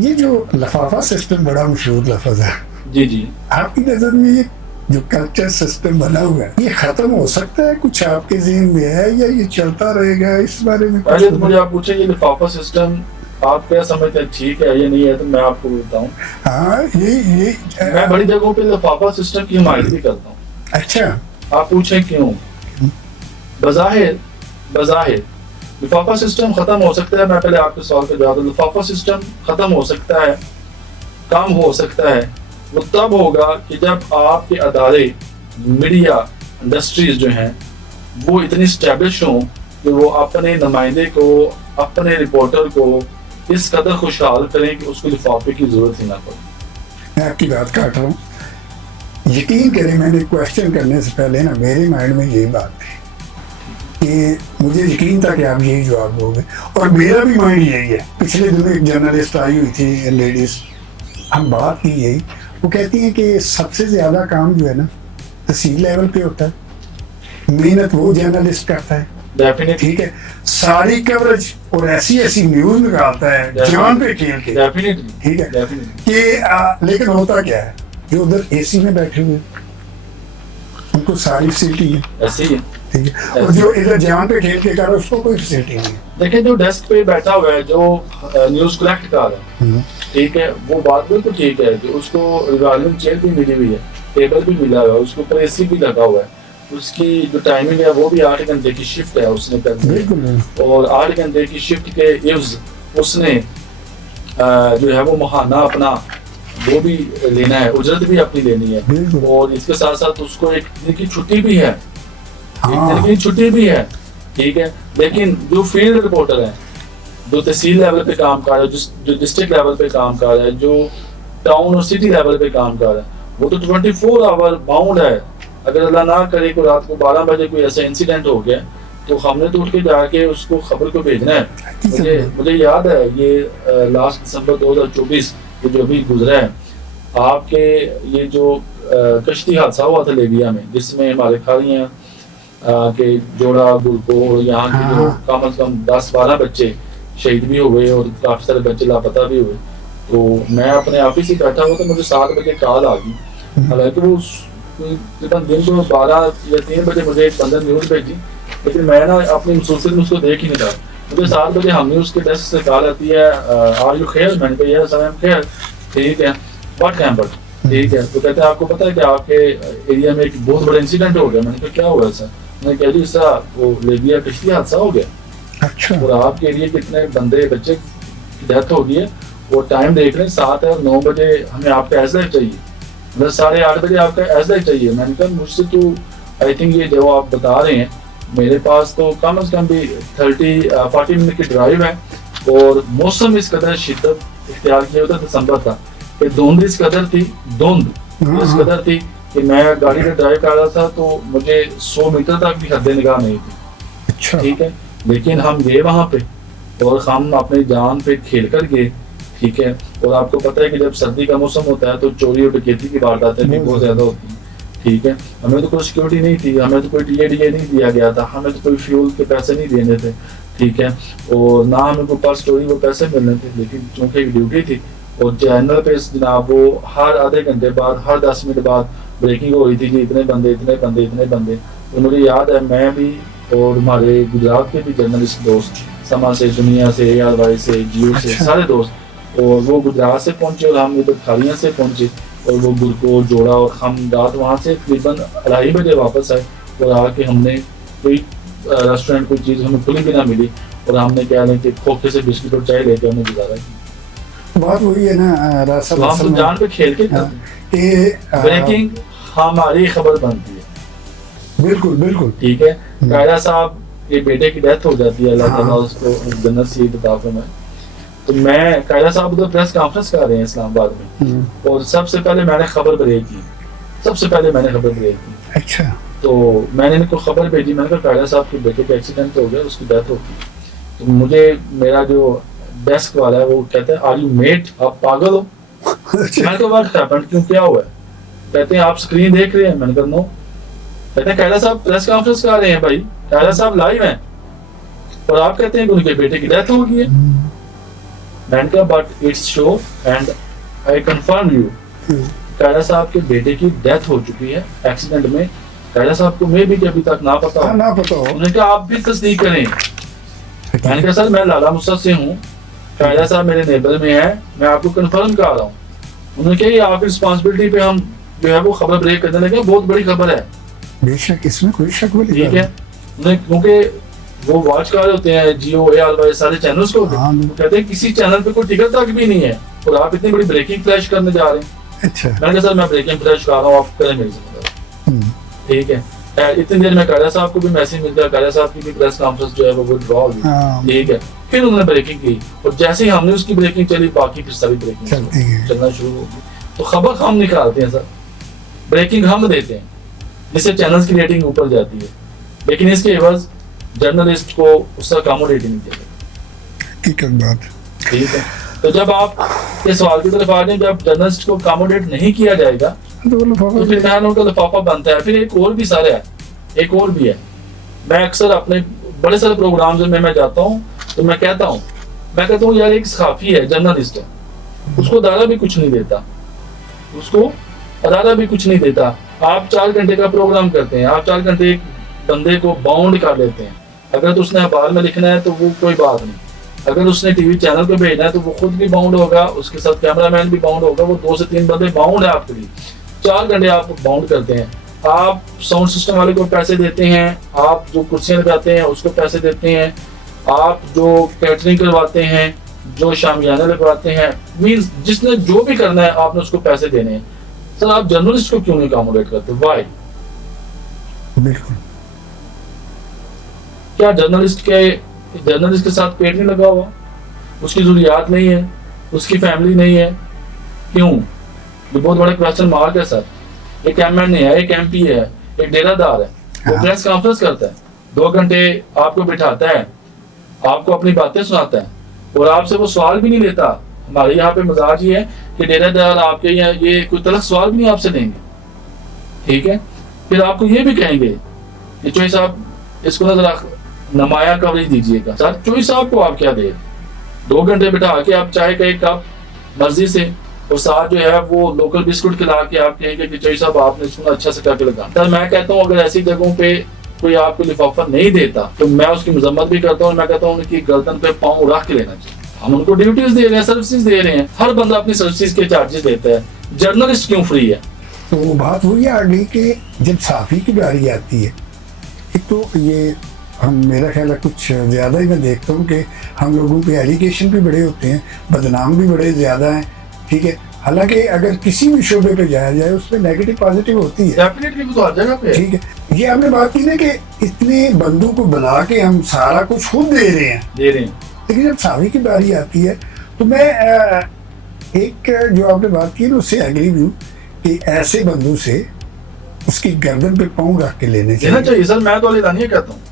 یہ جو لفافہ سسٹم بڑا مشہور لفظ ہے، جی جی، آپ کی نظر میں یہ جو کلچر سسٹم بنا ہوا ہے یہ ختم ہو سکتا ہے؟ کچھ آپ کے ذہن میں ہے یا یہ چلتا رہے گا؟ اس بارے میں پہلے تو مجھے آپ پوچھیں یہ لفافہ سسٹم آپ کیا سمجھتے ہیں ٹھیک ہے یا نہیں ہے، تو میں آپ کو بتاؤں ہاں یہ میں بڑی جگہوں پہ لفافہ سسٹم کی حمایت بھی کرتا ہوں. اچھا، آپ پوچھیں کیوں؟ بظاہر لفافہ سسٹم ختم ہو سکتا ہے. میں پہلے آپ کے سوال پہ جواب دوں. لفافہ سسٹم ختم ہو سکتا ہے، کم ہو سکتا ہے، وہ تب ہوگا کہ جب آپ کے ادارے، میڈیا انڈسٹریز جو ہیں وہ اتنی اسٹیبلش ہوں کہ وہ اپنے نمائندے کو، اپنے رپورٹر کو اس قدر خوشحال کریں کہ اس کو لفافے کی ضرورت ہی نہ پڑے. میں آپ کی بات کاٹ رہا ہوں. یقین کریں میں نے کوشچن کرنے سے پہلے نا میرے مائنڈ میں یہی بات تھی کہ مجھے یقین تھا کہ آپ یہی جواب دو گے، اور میرا بھی مائنڈ یہی ہے. پچھلے دنوں ایک جرنلسٹ آئی ہوئی تھی لیڈیز، ہم بات کی یہی، وہ کہتی ہیں کہ سب سے زیادہ کام جو ہے نا تحصیل لیول پہ ہوتا ہے، محنت وہ جرنلسٹ کرتا ہے. ٹھیک ہے، ساری کوریج اور ایسی نیوز نکالتا ہے جان پہ کھیل کے. ٹھیک ہے کہ لیکن ہوتا کیا ہے، جو ادھر اے سی میں بیٹھے ہوئے ان کو ساری فیسلٹی ہے ایسے ہی. ٹھیک ہے، اور جو ادھر جان پہ کھیل کے کر رہا ہے اس کو کوئی فیسلٹی نہیں ہے. دیکھیں جو ڈیسک پہ بیٹھا ہوا ہے، جو نیوز کلیکٹ کر رہا ہے، ٹھیک ہے، وہ بات بالکل ٹھیک ہے کہ اس کو ریوالونگ چیئر بھی ملی ہوئی ہے، ٹیبل بھی ملا ہوا ہے، اس کے اوپر اے سی بھی لگا ہوا ہے. اس کی جو ٹائمنگ ہے وہ بھی 8 گھنٹے کی شفٹ ہے اس نے کرنی ہے، اور 8 گھنٹے کی شفٹ کے عوض اس نے جو ہے وہ ماہانہ اپنا وہ بھی لینا ہے، اجرت بھی اپنی لینی ہے، اور اس کے ساتھ ساتھ اس کو ایک دن کی چھٹی بھی ہے، چھٹی بھی ہے. ٹھیک ہے، لیکن جو فیلڈ رپورٹر ہیں، جو تحصیل لیول پہ کام کر رہا ہے، جو ڈسٹرکٹ لیول پہ کام کر رہا ہے، جو ٹاؤن اور سٹی لیول پہ کام کر رہا ہے، وہ تو 24 آور باؤنڈ ہے. اگر اللہ نہ کرے کہ رات کو 12 بجے کوئی ایسا انسیڈنٹ ہو گیا تو ہم نے تو اٹھ کے جا کے اس کو خبر کو بھیجنا ہے. مجھے یاد ہے یہ لاسٹ دسمبر 2024 جو ابھی گزرا ہے، آپ کے یہ جو کشتی حادثہ ہوا تھا لیبیا میں، جس میں ہمارے کھاڑیاں کے جوڑا گلکو اور یہاں کے جو کم از کم 10-12 بچے شہید بھی ہوئے اور کافی سارے بچے لاپتہ بھی ہوئے. تو میں اپنے آفس ہی بیٹھا ہوا تو مجھے 7 بجے کال آ گئی. حالانکہ وہ تقریباً دن کو 12 یا 3 بجے مجھے ایک بندہ نیوز بھیجی، لیکن میں نا اپنی مصروفیت میں اس کو دیکھ ہی نہیں رہا. مجھے 7 بجے ہم نیوز کے ڈیسک سے کال آتی ہے، آر یو خیر؟ میں نے کہا یس آئی ایم خیر. ٹھیک ہے، واٹ ہیپنڈ؟ ٹھیک ہے، تو کہتے ہیں آپ کو پتا ہے کہ آپ کے ایریا میں ایک بہت بڑا انسیڈنٹ ہو گیا. میں نے کہا کیا ہوا سر؟ میں نے کہا جی سر وہ لیبیا کشتی حادثہ ہو گیا. اچھا، اور آپ کے ایریا کتنے بندے بچے کی ڈیتھ ہو گئی ہے. وہ ٹائم دیکھ رہے ہیں 7 اور 9 بجے ہمیں آپ کا ایسا چاہیے، مطلب 8:30 بجے آپ کا ایسا چاہیے. میں نے کہا مجھ سے تو آئی تھنک یہ جو آپ بتا رہے ہیں، میرے پاس تو کم از کم بھی 30-40 منٹ کی ڈرائیو ہے، اور موسم اس قدر شدت اختیار کیا ہوتا دسمبر تھا کہ دھند اس قدر تھی، اس قدر تھی کہ میں گاڑی کا ڈرائیو کر رہا تھا تو مجھے 100 میٹر تک بھی حد نگاہ نہیں تھی. ٹھیک ہے، لیکن ہم گئے وہاں پہ اور ہم اپنی جان پہ کھیل کر گئے. ٹھیک ہے، اور آپ کو پتہ ہے کہ جب سردی کا موسم ہوتا ہے تو چوری اور ڈکیتی کی وارداتیں بھی بہت زیادہ ہوتی ہیں. ٹھیک ہے، ہمیں تو کوئی سیکورٹی نہیں تھی، ہمیں تو کوئی ٹی اے نہیں دیا گیا تھا، ہمیں تو کوئی فیول کے پیسے نہیں دینے تھے. ٹھیک ہے، اور نہ ہمیں کوئی پر اسٹوری وہ پیسے ملنے تھے. لیکن چونکہ ایک ڈیوٹی تھی اور چینل پہ جناب وہ ہر آدھے گھنٹے بعد، ہر 10 منٹ بعد بریکنگ ہو رہی تھی کہ اتنے بندے اتنے بندے اتنے بندے. تو مجھے یاد ہے میں بھی اور ہمارے گجرات کے بھی جرنلسٹ دوست، سما سے، دنیا سے، ARY سے، جیو سے، سارے دوست، اور وہ گجرات سے پہنچے اور ہم ادھر کھاڑیاں سے پہنچے، اور وہ گلکو جوڑا، اور ہم رات وہاں سے تقریباً 2:30 بجے واپس آئے. اور آ کے ہم نے کوئی ریسٹورینٹ کوئی چیز ہمیں کھلی بھی نہ ملی، اور ہم نے کیا کہ کھوکھے سے بسکٹ اور چائے لے کے ہمیں گزارا. بات وہی ہے نا ہم تو جان پہ کھیل کے بریکنگ ہماری خبر بنتی ہے. بالکل بالکل. ٹھیک ہے، قائدہ صاحب کے بیٹے کی ڈیتھ ہو جاتی ہے، اللہ تعالیٰ اس کو جنت سے عطا فرمائے. تو میں قائدہ صاحب ادھر پریس کانفرنس کر رہے ہیں اسلام آباد میں، اور سب سے پہلے میں نے خبر بریک کی. اچھا، تو میں نے ان کو خبر بھیجی. میں نے کہا قائدہ صاحب کے بیٹے کا ایکسیڈنٹ ہو گیا، اس کی ڈیتھ ہو گئی. تو مجھے میرا جو ڈیسک والا ہے وہ کہتا ہے آر یو میٹ؟ آپ پاگل ہو؟ میں نے کہا واٹ ہیپنڈ؟ کیوں، کیا ہوا ہے؟ کہتے ہیں آپ اسکرین دیکھ رہے ہیں. میں نے کہا نو. کہتے ہیں قائدہ صاحب پریس کانفرنس کر رہے ہیں. بھائی قائدہ صاحب لائیو ہیں اور آپ کہتے ہیں کہ ان کے بیٹے کی ڈیتھ ہو گئی ہے. میں نے کہا but it's show and I confirm you, قائدہ صاحب کے بیٹے کی ڈیتھ ہو چکی ہے ایکسیڈنٹ میں، قائدہ صاحب کو میں بھی کہ ابھی تک نہ پتا ہو، نہ پتا ہو. انہوں نے کہا آپ بھی تصدیق کریں. میں نے کہا سر میں لالا مسد سے ہوں، قائدہ صاحب میرے نیبر میں ہے، میں آپ کو کنفرم کر رہا ہوں. انہوں نے کہا یہ آپ کی رسپانسبلٹی پہ ہم جو ہے وہ خبر بریک کرنے لگے، بہت بڑی خبر ہے. بے شک اس میں کوئی شک والی ٹھیک ہے، کیونکہ وہ واچ کر ہوتے ہیں جیو اے آر وائی سارے چینلز کو، کہتے ہیں کسی چینل پہ کوئی ٹکٹ تک بھی نہیں ہے اور آپ اتنی بڑی بریکنگ فلیش کرنے جا رہے ہیں. اچھا میں نے کہا سر میں بریکنگ فلیش کر رہا ہوں، آپ کریں میری ذمہ داری. ٹھیک ہے، اتنی دیر میں قائدہ صاحب کو بھی میسج ملتا ہے، قائدہ صاحب کی بھی پریس کانفرنس جو ہے وہ ڈرا ہوگی. ٹھیک ہے، پھر انہوں نے بریکنگ کی اور جیسے ہی ہم نے اس کی بریکنگ چلی باقی پھر ساری بریکنگ چلنا شروع ہوگی. تو خبر ہم نکالتے ہیں سر، بریکنگ ہم دیتے ہیں جس سے چینلز کی ریٹنگ اوپر جاتی ہے، لیکن اس کے عوض جرنلسٹ کو اس کا اکاموڈیٹ نہیں کیا جاتا. حقیقت بات. ٹھیک ہے، تو جب آپ کے سوال کی طرف آ جائیں، جب جرنلسٹ کو اکاموڈیٹ نہیں کیا جائے گا تو پھر ان کا لفافہ بنتا ہے. پھر ایک اور بھی سارا ہے، ایک اور بھی ہے. میں اکثر اپنے بڑے سارے پروگرامز میں جاتا ہوں تو میں کہتا ہوں یار ایک صحافی ہے، جرنلسٹ ہے، اس کو ادارہ بھی کچھ نہیں دیتا، اس کو ادارہ بھی کچھ نہیں دیتا. آپ 4 گھنٹے کا پروگرام کرتے ہیں، آپ 4 گھنٹے ایک بندے کو باؤنڈ کر لیتے ہیں. اگر تو اس نے اخبار میں لکھنا ہے تو وہ کوئی بات نہیں، اگر اس نے ٹی وی چینل پہ بھیجنا ہے تو وہ خود بھی باؤنڈ ہوگا، اس کے ساتھ کیمرہ مین بھی باؤنڈ ہوگا، وہ 2 سے 3 بندے باؤنڈ ہیں آپ کے لیے. 4 گھنٹے آپ باؤنڈ کرتے ہیں. آپ ساؤنڈ سسٹم والے کو پیسے دیتے ہیں، آپ جو کرسیاں لگاتے ہیں اس کو پیسے دیتے ہیں، آپ جو کیٹرنگ کرواتے ہیں، جو شامیانہ لگواتے ہیں، مینس جس نے جو بھی کرنا ہے آپ نے اس کو پیسے دینے ہیں. سر آپ جرنلسٹ کو کیوں نہیں اکاموڈیٹ کرتے؟ وائی؟ بالکل. کیا جرنلسٹ کے ساتھ پیٹ نہیں لگا ہوا؟ اس کی ضروریات نہیں ہے، اس کی فیملی نہیں ہے؟ کیوں؟ یہ بہت بڑا کوسچن مارک ہے سر. ایک ایم این اے ہے، ایک ایم پی ہے، ایک ڈیرہ دار ہے، وہ پریس کانفرنس کرتا ہے، 2 گھنٹے آپ کو بٹھاتا ہے، آپ کو اپنی باتیں سناتا ہے اور آپ سے وہ سوال بھی نہیں لیتا. ہمارے یہاں پہ مزاج یہ ہے کہ ڈیرہ دار آپ کے یہاں یہ کوئی تلخ سوال بھی نہیں آپ سے لیں گے. ٹھیک ہے، پھر آپ کو یہ بھی کہیں گے کہ چوہی صاحب اس کو ذرا نمایاں کوریج دیجیے گا. سر چوہی صاحب کو آپ کیا دیں؟ 2 گھنٹے بٹھا کے آپ چائے کا ایک کپ مرضی سے اور ساتھ جو ہے وہ لوکل بسکٹ کھلا کے آپ کہیں گے کہ چوہی صاحب آپ نے اس کو اچھا سے کر کے لگا. سر میں کہتا ہوں اگر ایسی جگہوں پہ کوئی آپ کو لفافہ نہیں دیتا تو میں اس کی مذمت بھی کرتا ہوں. میں کہتا ہوں ان کی گردن پہ پاؤں رکھ کے لینا چاہیے. ہم ان کو ڈیوٹیز دے رہے ہیں، سروسز دے رہے ہیں، ہر بندہ اپنی سروسز کے چارجز دیتا ہے. جرنلسٹ کیوں فری ہے؟ تو وہ بات وہی آ گئی کہ جب صحافی کی باری آتی ہے، ایک تو یہ میرا خیال ہے کچھ زیادہ ہی میں دیکھتا ہوں کہ ہم لوگوں پہ ایلیگیشن بھی بڑے ہوتے ہیں، بدنام بھی بڑے زیادہ ہیں. ٹھیک ہے، حالانکہ اگر کسی بھی شعبے پہ جایا جائے اس میں نیگیٹو پازیٹیو ہوتی ہے. ڈیفینیٹلی وہ تو ہر جگہ پہ. ٹھیک ہے، یہ آپ نے بات کی نا کہ اتنے بندوں کو بلا کے ہم سارا کچھ خود دے رہے ہیں، لیکن جب صحافی کی باری آتی ہے تو میں ایک جو آپ نے بات کی نا اس سے ایگری بھی ہوں کہ ایسے بندوں سے اس کی گردن پہ پاؤں رکھ کے لینے چاہیے. سر میں تو علی دانیہ کہتا ہوں